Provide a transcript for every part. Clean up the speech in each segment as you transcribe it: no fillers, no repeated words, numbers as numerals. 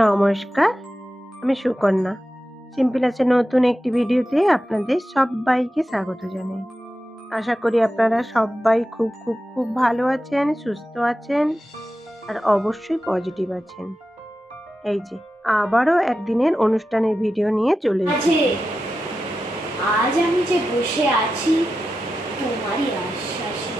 নমস্কার, আমি সুকন্যা। সিম্পল আছে নতুন একটি ভিডিওতে আপনাদের সবাইকে স্বাগত জানাই। আশা করি আপনারা সবাই খুব খুব খুব ভালো আছেন, সুস্থ আছেন আর অবশ্যই পজিটিভ আছেন। এই যে আবারও একদিনের অনুষ্ঠানের ভিডিও নিয়ে চলে এসেছি। আজ আমি যে বসে আছি তোমারই আশ্বাসে,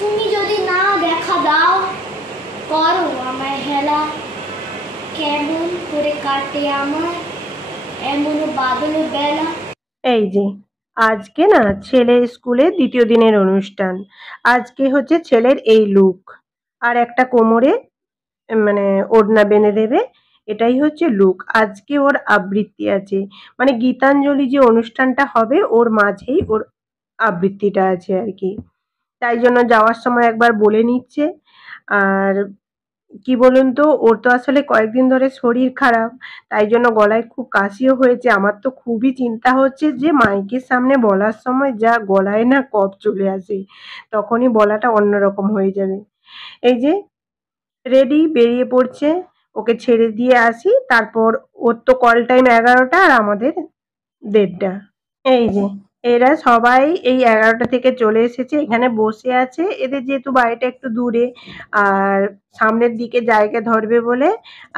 তুমি যদি না দেখা দাও করো আমায় হেলা, কেমন করে কাটে আমার এমন বাদল বেলা। এই যে আজকে না ছেলের স্কুলে দ্বিতীয় দিনের অনুষ্ঠান। আজকে হচ্ছে ছেলের এই লুক আর একটা কোমরে মানে ওড়না বেঁধে দেবে, এটাই হচ্ছে লুক। আজকে ওর আবৃত্তি আছে, মানে গীতাঞ্জলি যে অনুষ্ঠানটা হবে ওর মাঝেই ওর আবৃত্তিটা আছে আর কি। তাই জন্য যাওয়ার সময় একবার বলে নিচ্ছে। আর কি বলুন তো, ওর তো আসলে কয়েকদিন ধরে শরীর খারাপ, তাই জন্য গলায় খুব কাশিও হয়েছে। আমার তো খুবই চিন্তা হচ্ছে যে মাইকের সামনে বলার সময় যা গলায় না কফ চলে আসে, তখনই বলাটা অন্যরকম হয়ে যাবে। এই যে রেডি বেরিয়ে পড়ছে, ওকে ছেড়ে দিয়ে আসি, তারপর ওর তো কল টাইম 11টা আর আমাদের 1:30। এই যে এরা সবাই এই 11টা থেকে চলে এসেছে, এখানে বসে আছে। এদের যেহেতু বাড়িটা একটু দূরে আর সামনের দিকে জায়গা ধরবে বলে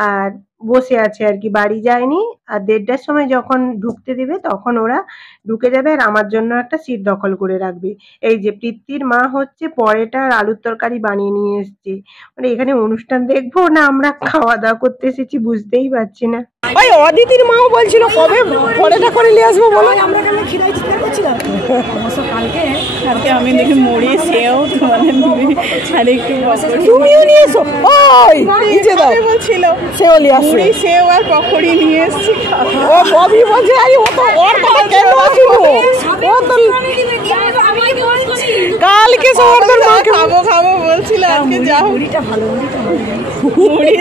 আর বসে আছে আর কি, বাড়ি যায়নি। আর 1:30টার সময় যখন ঢুকতে দিবে তখন ওরা ঢুকে যাবে আর আমার জন্য একটা সিট দখল করে রাখবে। এই যে প্রীতির মা হচ্ছে পরেটা আর আলুর তরকারি বানিয়ে নিয়ে এসছে। মানে এখানে অনুষ্ঠান দেখবো না আমরা খাওয়া দাওয়া করতে এসেছি বুঝতেই পারছি না। ওই অদিতির মাও বলছিল কবে পরেটা করে নিয়ে আসবো বলো। আমরা কেন খিদাই চিৎকার করছিলাম অবশ্য কালকে আমি দেখি মুড়ি সেও আর একটু তুমিও নিয়ে এসো। ওই নিচে দাও বলছিল সেও নিয়ে আসো। মুড়ি সেও আর পকোড়ি নিয়ে এসেছি। ও ববি বলছে আরে ও তো ওর কথা কেন শুনো, ও তো কালকে সবার তোর মা খাবো বলছিল, আজকে যাও। মুড়িটা ভালো, মুড়ি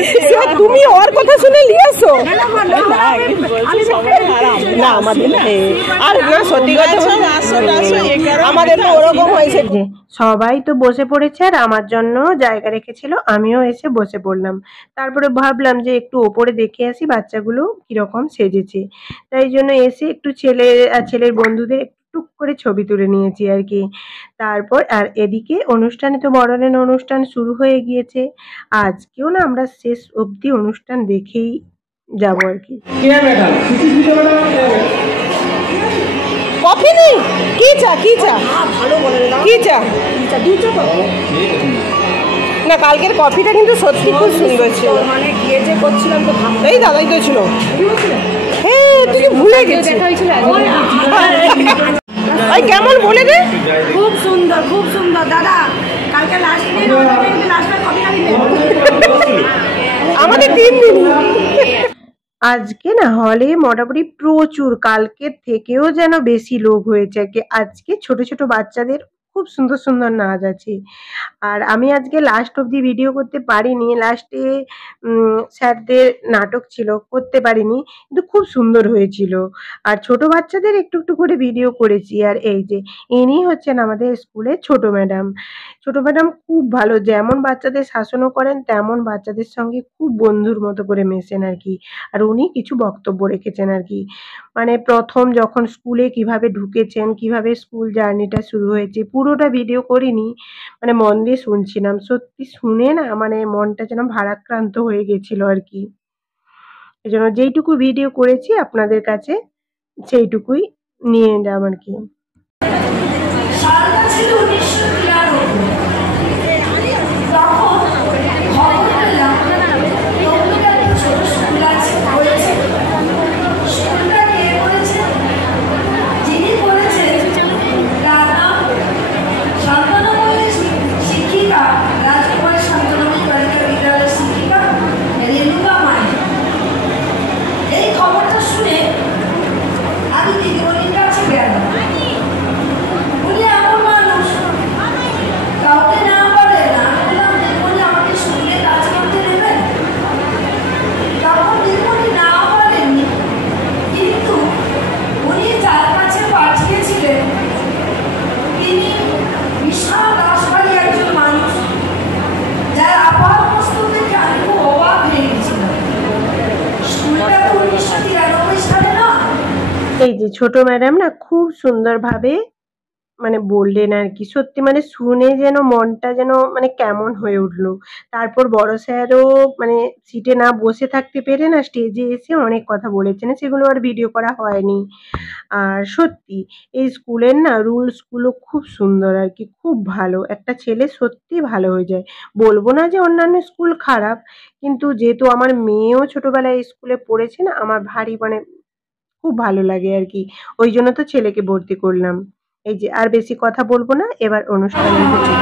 তুমি ওর কথা শুনে নিয়ে আসো। না আমাদের আর না সত্যি কথা আমাদের তো ওরকম হয়েছে। সবাই তো বসে পড়েছে আর আমার জন্য জায়গা রেখেছিল, আমিও এসে বসে পড়লাম। তারপরে ভাবলাম যে একটু ওপরে দেখে আসি বাচ্চাগুলো কিরকম সেজেছে, তাই জন্য এসে একটু ছেলের বন্ধুদের টুক করে ছবি তুলে নিয়েছি আর কি। তারপর আর এদিকে অনুষ্ঠানে তো বড়দিন অনুষ্ঠান শুরু হয়ে গিয়েছে, আজকেও না আমরা শেষ অবধি অনুষ্ঠান দেখেই যাব আর কি। কফি নেই? কি চা কি চা কি চা না, কালকের কফিটা কিন্তু সত্যি খুব সুন্দর ছিল। মানে গিয়ে যে করছিলাম তো এই দাদাই তো ছিল। হ্যাঁ তুই ভুলে গেছিস। ওই কেমন বলে দে। খুব সুন্দর দাদা। কালকে লাস্ট দিন কফি খাবি আমাদের 3 দিন। আজকে না হলে মোটামুটি প্রচুর, কালকের থেকেও যেন বেশি লোক হয়েছে আর কি। আজকে ছোট ছোট বাচ্চাদের খুব সুন্দর সুন্দর নাচ আছে। আর আমি আজকে লাস্ট অবধি ভিডিও করতে পারিনি, লাস্টে স্যারদের নাটক ছিল, করতে পারিনি, কিন্তু খুব সুন্দর হয়েছিল। আর ছোট বাচ্চাদের একটু একটু করে ভিডিও করেছি। আর এই যে ইনি হচ্ছেন আমাদের স্কুলের ছোট ম্যাডাম। ছোট ম্যাডাম খুব ভালো, যেমন বাচ্চাদের শাসনও করেন তেমন বাচ্চাদের সঙ্গে খুব বন্ধুর মতো করে মেশেন আর কি। আর উনি কিছু বক্তব্য রেখেছেন আর কি, মানে প্রথম যখন স্কুলে কিভাবে ঢুকেছেন, কিভাবে স্কুল জার্নিটা শুরু হয়েছে, পুরোটা ভিডিও করিনি, মানে মন দিয়ে শুনছিলাম। সত্যি শুনে না মানে মনটা যেন ভারাক্রান্ত হয়ে গেছিল আর কি। এই জন্য যেইটুকু ভিডিও করেছি আপনাদের কাছে সেইটুকুই নিয়ে এলাম আর কি। উনি এমন মানুষ এই যে ছোট ম্যাডাম না খুব সুন্দরভাবে মানে বললেন আর কি। সত্যি মানে শুনে যেন মনটা যেন মানে কেমন হয়ে উঠলো। তারপর বড় স্যারও মানে সিটে না বসে থাকতে পেরে না স্টেজে এসে অনেক কথা বলেছেন। সেগুলো আর ভিডিও করা হয়নি। আর সত্যি এই স্কুলের না রুলস গুলো খুব সুন্দর আর কি, খুব ভালো। একটা ছেলে সত্যিই ভালো হয়ে যায়। বলব না যে অন্যান্য স্কুল খারাপ, কিন্তু যেহেতু আমার মেয়েও ছোটবেলায় এই স্কুলে পড়েছে না, আমার ভারী মানে খুব ভালো লাগে আরকি। ওইজন্য তো ছেলেকে ভর্তি করলাম। এই যে আর বেশি কথা বলব না, এবার অনুষ্ঠানে ঢুকি।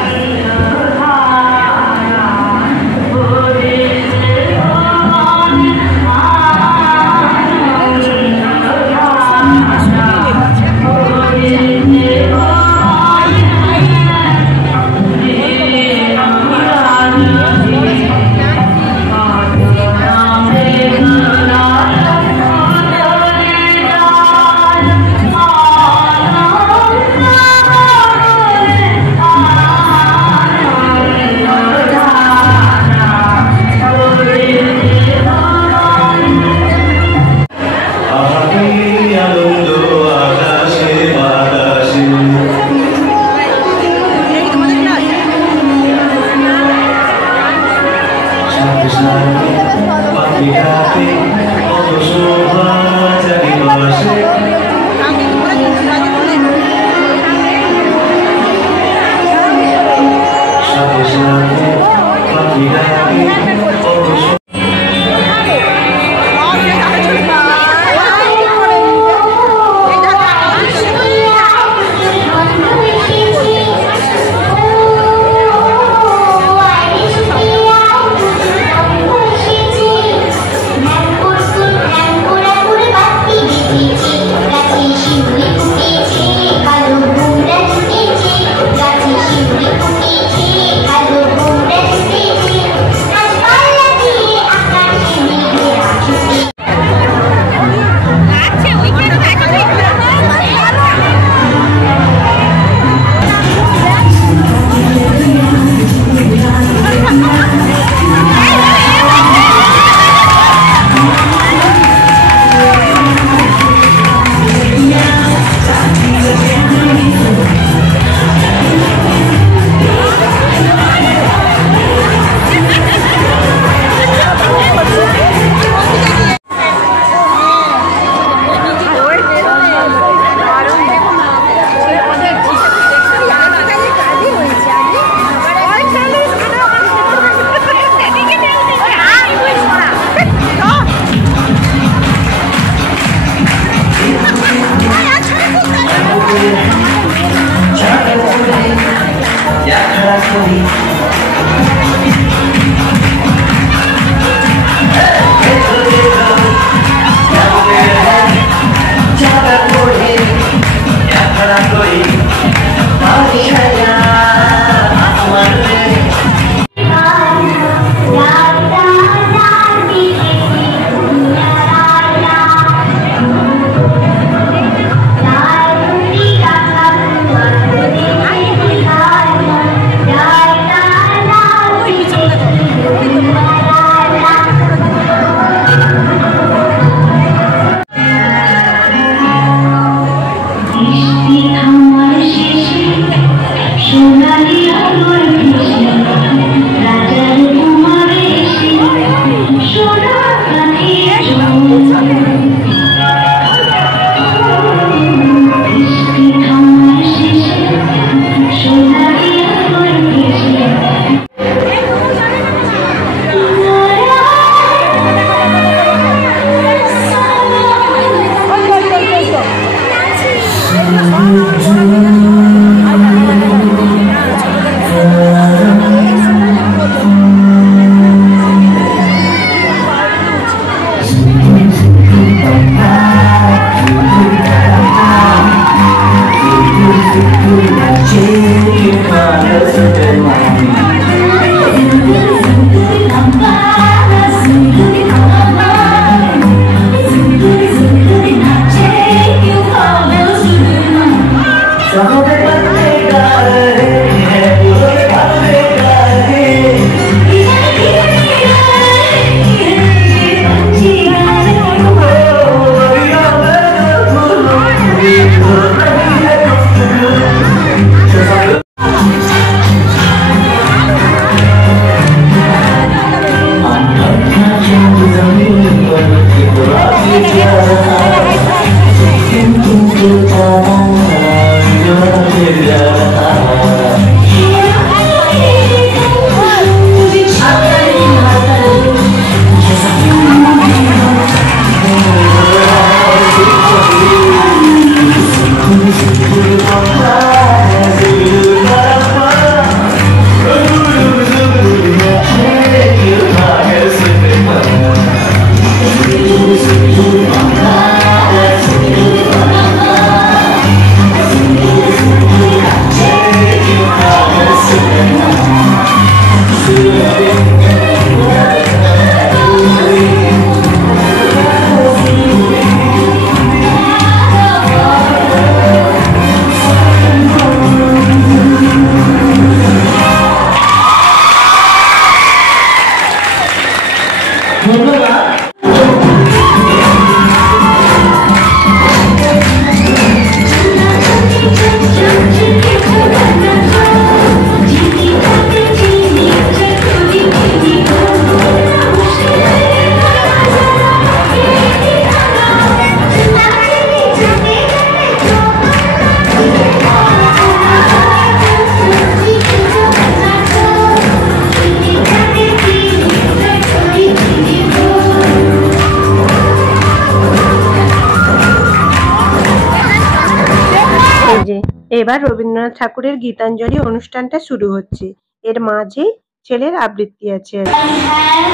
এবার রবীন্দ্রনাথ ঠাকুরের গীতাঞ্জলি অনুষ্ঠানটা শুরু হচ্ছে। এর মাঝেই ছেলের আবৃত্তি আছে। I have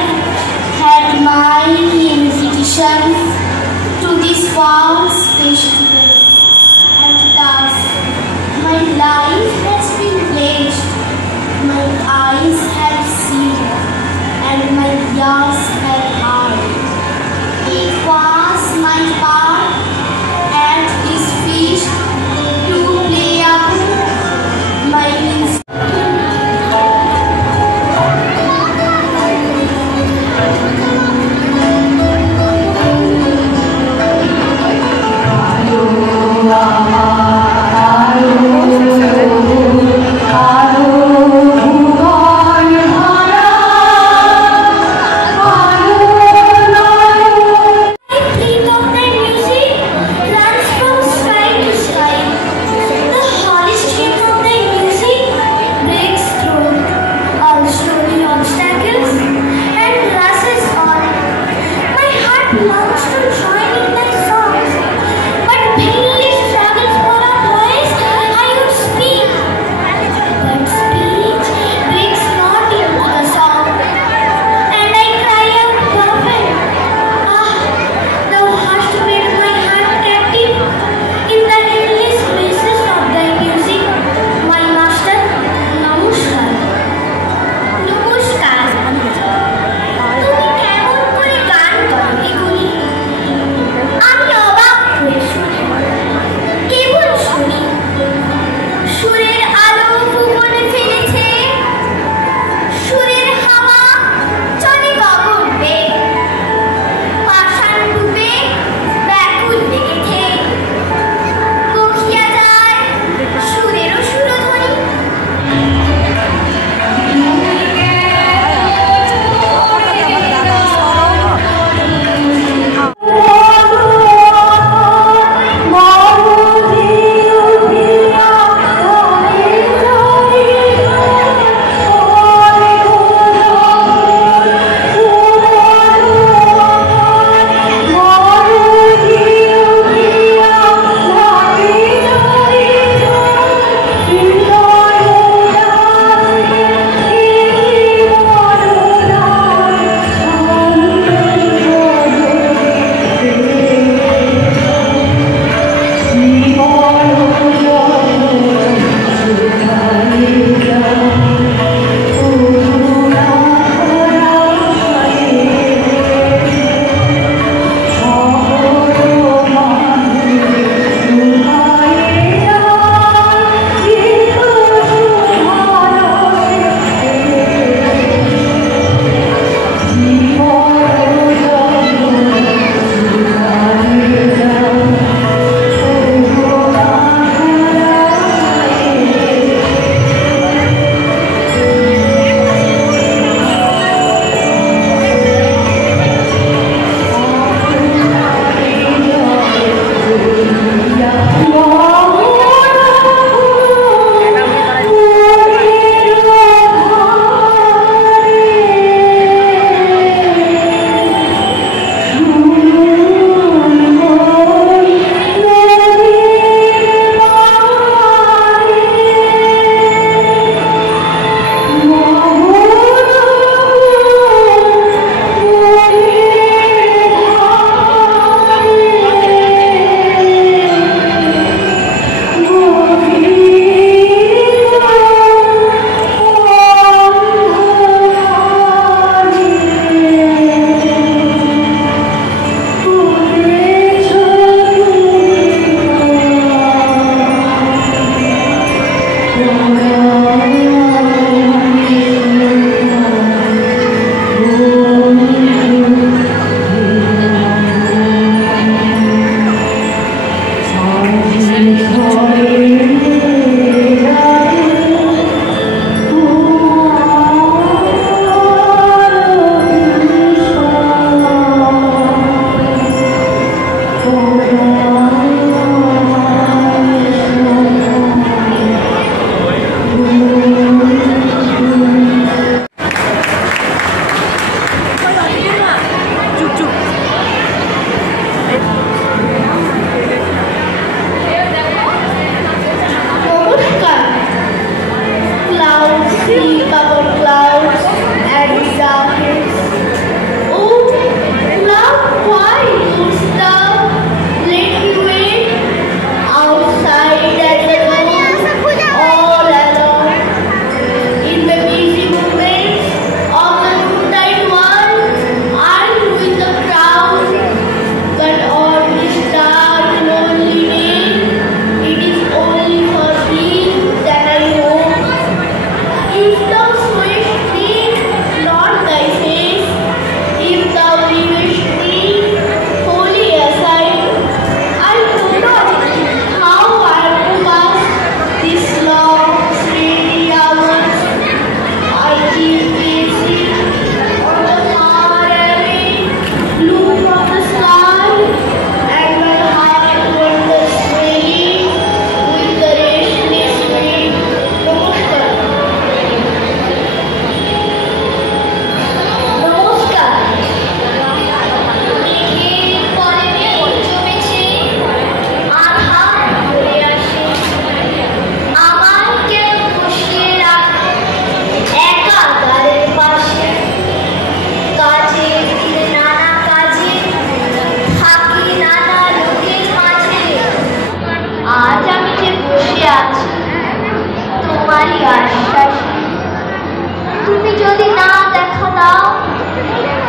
had my invitation to this false festival, and thus my life has been blessed. My eyes have seen, and my ears have heard. It was my part at this feast to play up my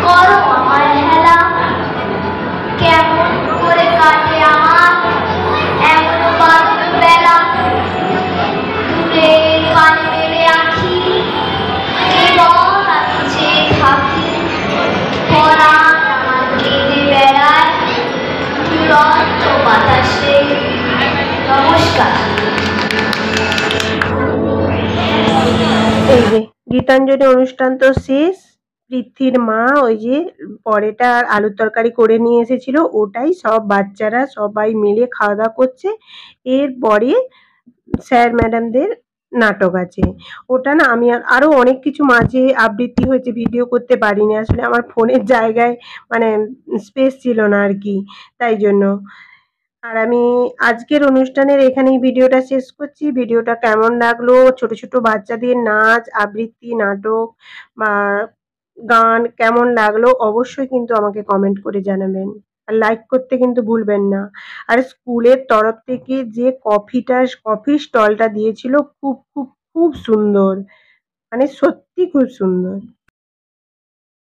করো আমার হেলা, কেমন করে কাটে আমার এমন বাদ্য বেলা। দূরে পানি মেলে আঁখি, কেবল আমি চেয়ে থাকি। পরাণ আমার কেঁদে বেড়ায় দুরন্ত বাতাসে। নমস্কার। এই যে গীতাঞ্জলি অনুষ্ঠান তো শেষ। পৃথ্বীর মা ওই যে পরেটা আর আলুর তরকারি করে নিয়ে এসেছিল, ওটাই সব বাচ্চারা সবাই মিলে খাওয়া দাওয়া করছে। এরপরে স্যার ম্যাডামদের নাটক আছে। ওটা না আমি আরো অনেক কিছু মাঝে আবৃত্তি হয়েছে, ভিডিও করতে পারিনি আসলে, আমার ফোনের জায়গায় মানে স্পেস ছিল না আর কি, তাই জন্য। আর আমি আজকের অনুষ্ঠানের এখানেই ভিডিওটা শেষ করছি। ভিডিওটা কেমন লাগলো, ছোট ছোট বাচ্চাদের নাচ, আবৃত্তি, নাটক বা গান কেমন লাগলো অবশ্যই কিন্তু আমাকে কমেন্ট করে জানাবেন। আর লাইক করতে কিন্তু ভুলবেন না। আর স্কুলের তরফ থেকে যে কফির স্টলটা দিয়েছিল খুব খুব খুব সুন্দর, মানে সত্যি খুব সুন্দর।